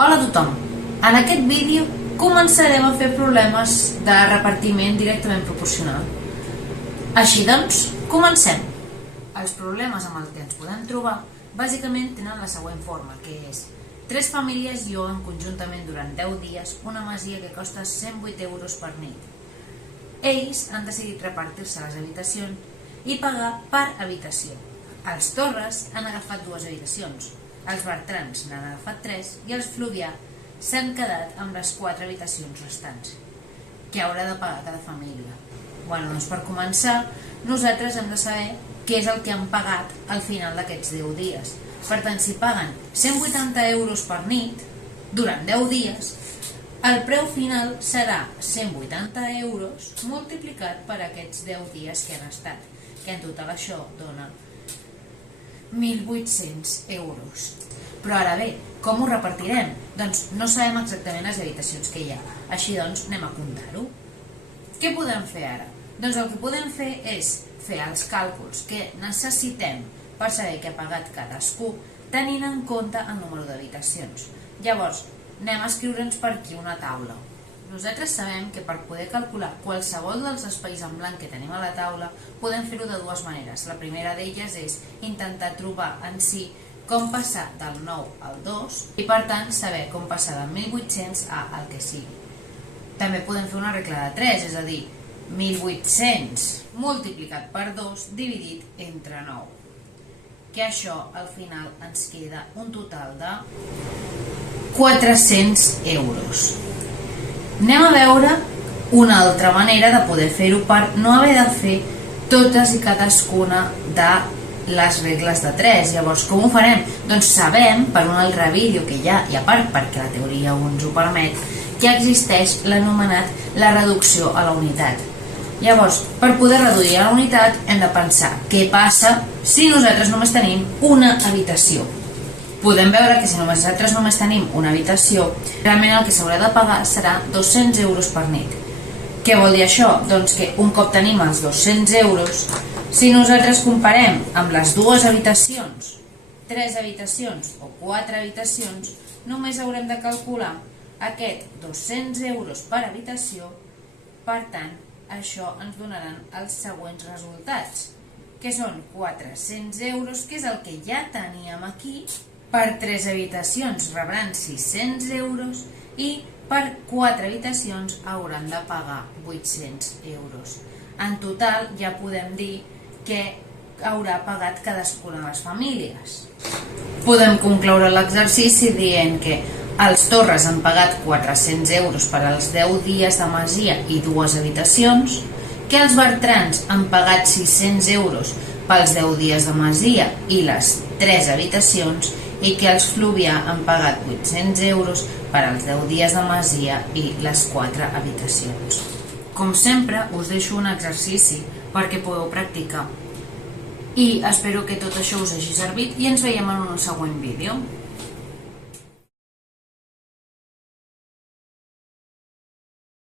Hola a tothom! En aquest vídeo començarem a fer problemes de repartiment directament proporcional. Així doncs, comencem! Els problemes amb els que ens podem trobar bàsicament tenen la següent forma, que és: tres famílies lloguen conjuntament durant 10 dies una masia que costa 108 euros per nit. Ells han decidit repartir-se les habitacions i pagar per habitació. Els Torres han agafat 2 habitacions, els Bertrans n'han agafat 3 i els Fluvià s'han quedat amb les 4 habitacions restants. Què haurà de pagar cada família? Doncs per començar, nosaltres hem de saber què és el que han pagat al final d'aquests 10 dies. Per tant, si paguen 180 euros per nit durant 10 dies, el preu final serà 180 euros multiplicat per aquests 10 dies que han estat, que en total això dona 1.800 euros. Però ara bé, com ho repartirem? Doncs no sabem exactament les habitacions que hi ha, així doncs anem a comptar-ho. Què podem fer ara? Doncs el que podem fer és fer els càlculs que necessitem per saber què ha pagat cadascú, tenint en compte el número d'habitacions. Llavors, anem a escriure'ns per aquí una taula. Nosaltres sabem que per poder calcular qualsevol dels espais en blanc que tenim a la taula podem fer-ho de 2 maneres. La primera d'elles és intentar trobar en si com passar del 9 al 2 i per tant saber com passar del 1.800 al que sigui. També podem fer una regla de 3, és a dir, 1.800 multiplicat per 2 dividit entre 9, que això al final ens queda un total de 400 euros. Anem a veure una altra manera de poder fer-ho per no haver de fer totes i cadascuna de les regles de 3. Llavors, com ho farem? Doncs sabem, per un altre vídeo que hi ha, i a part perquè la teoria ens ho permet, que existeix l'anomenat la reducció a la unitat. Llavors, per poder reduir a la unitat hem de pensar què passa si nosaltres només tenim una habitació. Podem veure que si nosaltres només tenim una habitació, realment el que s'haurà de pagar serà 200 euros per nit. Què vol dir això? Doncs que un cop tenim els 200 euros, si nosaltres comparem amb les 2 habitacions, 3 habitacions o 4 habitacions, només haurem de calcular aquest 200 euros per habitació. Per tant, això ens donaran els següents resultats, que són 400 euros, que és el que ja teníem aquí. Per 3 habitacions rebran 600 euros i per 4 habitacions hauran de pagar 800 euros. En total ja podem dir que haurà pagat cadascuna de les famílies. Podem concloure l'exercici dient que els Torres han pagat 400 euros per als 10 dies de masia i 2 habitacions, que els Bertrans han pagat 600 euros pels 10 dies de masia i les 3 habitacions, i que els Fluvià han pagat 800 euros per als 10 dies de masia i les 4 habitacions. Com sempre, us deixo un exercici perquè podeu practicar. I espero que tot això us hagi servit i ens veiem en un següent vídeo.